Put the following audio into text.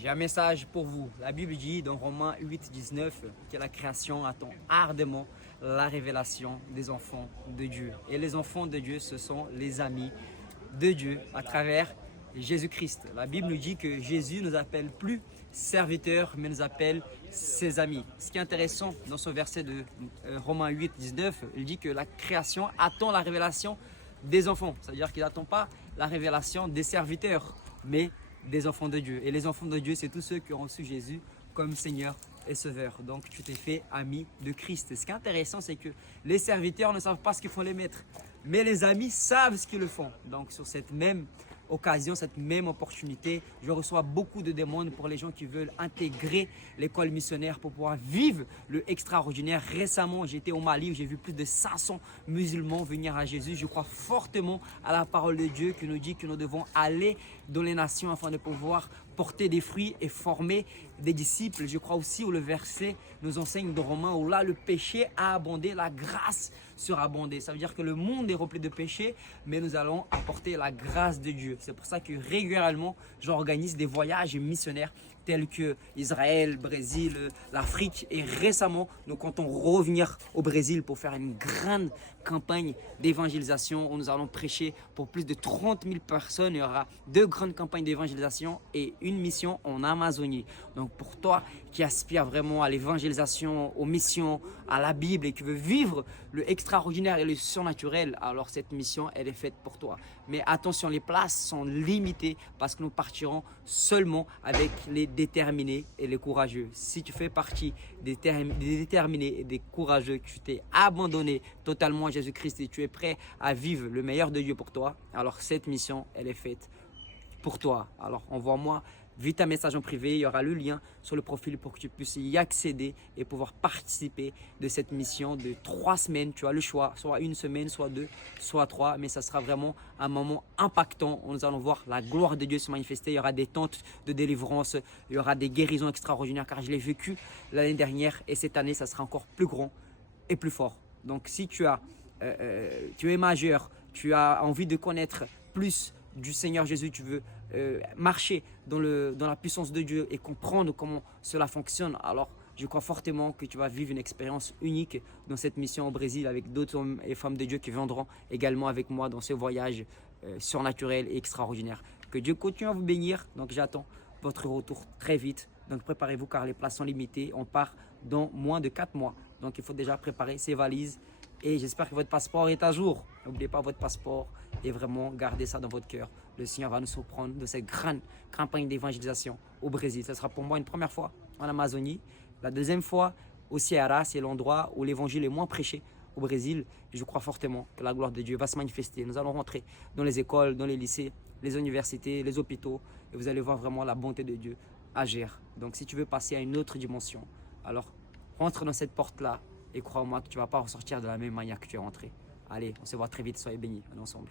J'ai un message pour vous. La Bible dit dans Romains 8, 19 que la création attend ardemment la révélation des enfants de Dieu. Et les enfants de Dieu, ce sont les amis de Dieu à travers Jésus-Christ. La Bible nous dit que Jésus ne nous appelle plus serviteurs, mais nous appelle ses amis. Ce qui est intéressant dans ce verset de Romains 8, 19, il dit que la création attend la révélation des enfants. C'est-à-dire qu'il n'attend pas la révélation des serviteurs, mais des enfants de Dieu. Et les enfants de Dieu, c'est tous ceux qui ont reçu Jésus comme Seigneur et Sauveur. Donc, tu t'es fait ami de Christ. Et ce qui est intéressant, c'est que les serviteurs ne savent pas ce qu'ils font les maîtres, mais les amis savent ce qu'ils le font. Donc, sur cette même occasion, cette même opportunité, je reçois beaucoup de demandes pour les gens qui veulent intégrer l'école missionnaire pour pouvoir vivre le extraordinaire. Récemment, j'étais au Mali où j'ai vu plus de 500 musulmans venir à Jésus. Je crois fortement à la parole de Dieu qui nous dit que nous devons aller dans les nations afin de pouvoir porter des fruits et former des disciples. Je crois aussi où le verset nous enseigne dans Romains où là le péché a abondé, la grâce sera abondée. Ça veut dire que le monde est rempli de péché, mais nous allons apporter la grâce de Dieu. C'est pour ça que régulièrement, j'organise des voyages missionnaires tels que Israël, Brésil, l'Afrique. Et récemment, nous comptons revenir au Brésil pour faire une grande campagne d'évangélisation où nous allons prêcher pour plus de 30 000 personnes. Il y aura 2 grandes campagnes d'évangélisation et une mission en Amazonie. Donc pour toi qui aspire vraiment à l'évangélisation, aux missions, à la Bible et qui veut vivre le extraordinaire et le surnaturel, alors cette mission, elle est faite pour toi. Mais attention, les places sont limitées parce que nous partirons seulement avec les déterminés et les courageux. Si tu fais partie des déterminés et des courageux, que tu t'es abandonné totalement à Jésus-Christ et tu es prêt à vivre le meilleur de Dieu pour toi, alors cette mission, elle est faite pour toi. Alors envoie-moi vite un message en privé, il y aura le lien sur le profil pour que tu puisses y accéder et pouvoir participer de cette mission de 3 semaines. Tu as le choix, soit 1 semaine, soit 2, soit 3, mais ça sera vraiment un moment impactant. Nous allons voir la gloire de Dieu se manifester. Il y aura des tentes de délivrance, il y aura des guérisons extraordinaires car je l'ai vécu l'année dernière et cette année, ça sera encore plus grand et plus fort. Donc si tu es majeur, tu as envie de connaître plus du Seigneur Jésus, tu veux marcher dans la puissance de Dieu et comprendre comment cela fonctionne, alors je crois fortement que tu vas vivre une expérience unique dans cette mission au Brésil avec d'autres hommes et femmes de Dieu qui viendront également avec moi dans ce voyage surnaturel et extraordinaire. Que Dieu continue à vous bénir, donc j'attends votre retour très vite. Donc préparez-vous car les places sont limitées, on part dans moins de 4 mois. Donc il faut déjà préparer ses valises. Et j'espère que votre passeport est à jour. N'oubliez pas votre passeport et vraiment gardez ça dans votre cœur. Le Seigneur va nous surprendre de cette grande campagne d'évangélisation au Brésil. Ce sera pour moi une première fois en Amazonie. La deuxième fois au Ceará, c'est l'endroit où l'évangile est moins prêché au Brésil. Et je crois fortement que la gloire de Dieu va se manifester. Nous allons rentrer dans les écoles, dans les lycées, les universités, les hôpitaux. Et vous allez voir vraiment la bonté de Dieu agir. Donc si tu veux passer à une autre dimension, alors rentre dans cette porte-là. Et crois-moi que tu ne vas pas ressortir de la même manière que tu es rentré. Allez, on se voit très vite, soyez bénis, on est ensemble.